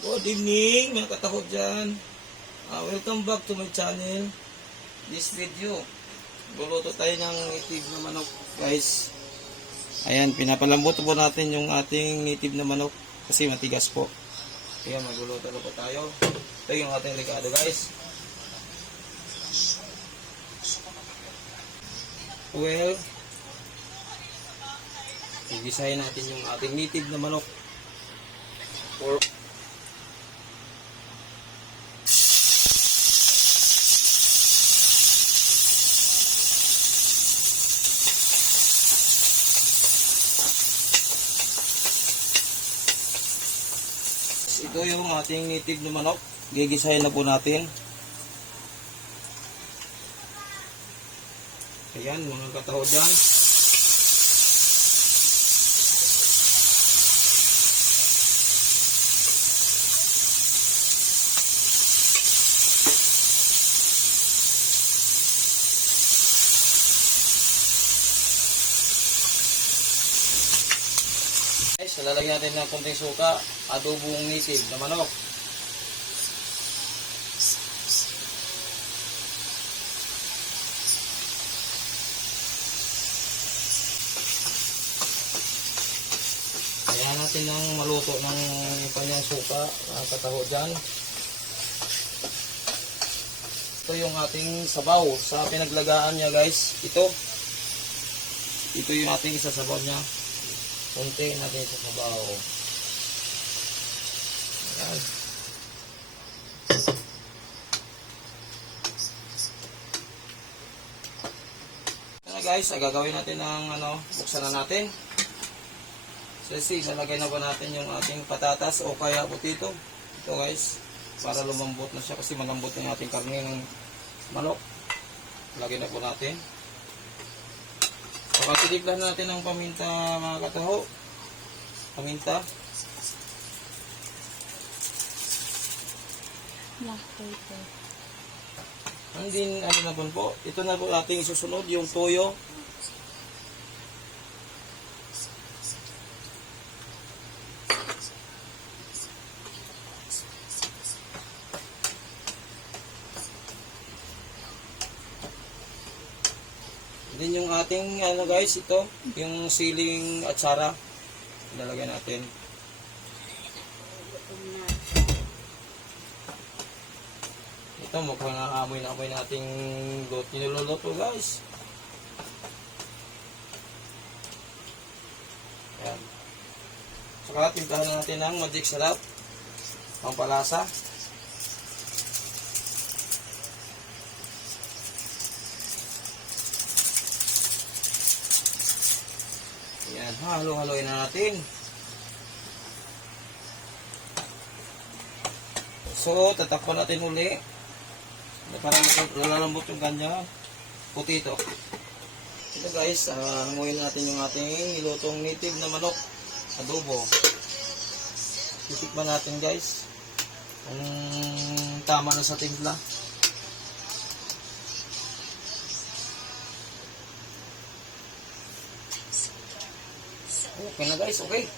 Good evening mga katahod dyan. Welcome back to my channel. This video, luluto tayo ng native na manok guys. Ayan, pinapalambot po natin yung ating native na manok kasi matigas po. Ayan, magluluto na po tayo. Ito yung ating regado guys. Well, gigisahin natin yung ating native na manok. Pork. Ito yung ating native na manok. Gigisahin na po natin. Ayan, mga katahod dyan. Guys, lalagyan natin ng konting suka, adobong native na manok. Ayan natin ng maluto ng kanyang suka, katahod dyan. Ito yung ating sabaw sa pinaglagaan niya guys. Ito yung ating isasabaw niya. Kunti natin sa sabaw. Ayan. Ayan guys, gagawin natin ng buksan na natin. Kasi ilalagay na ba natin yung ating patatas o kaya potato. Ito guys, para lumambot na siya kasi malambot yung ating karne ng manok. Lagay na po natin. Pagkatitiglan natin ng paminta mga kataho. Paminta. Black pepper. And then, na po. Ito na po ating isusunod, yung toyo. Then yung ating guys, ito, yung siling atsara, ilalagay natin. Ito mukhang amoy na amoy nating niluluto guys. Ayan. Saka timplahan natin ng magic sarap, pampalasa. Ayan, halo-haloin na natin. So, tatakpan natin uli. Para lalambot yung kanya potato. Ito guys, hanguin natin yung ating nilutong native na manok. Adobo. Titikman natin guys. Kung tama na sa timpla. Okay na guys, okay.